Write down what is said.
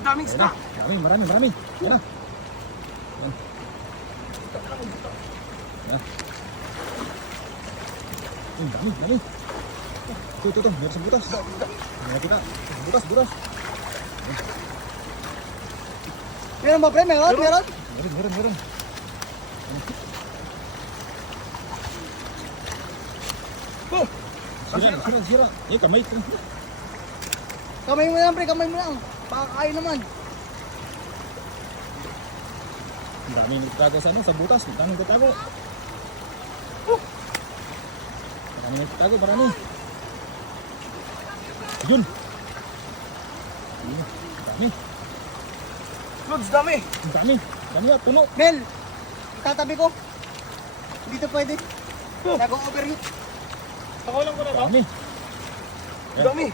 daming isda. Marami. Yan na. Dami. Tuh. Meron sa butas. Kita. Butas. Meron ba, pre? Meron? Meron. Oh! Sira. Kamay. Kamay mo lang, pre. Kamay mo lang. Pakakain naman. Ang dami nagtatago sa butas. Ang dami nagtatago. Marami. Yun. Dami. Lods, dami. Dami nga, puno. Mel, tatabi ko. Dito pwede. Nag-overheat. Pakulang ko na to. Dami. Dami.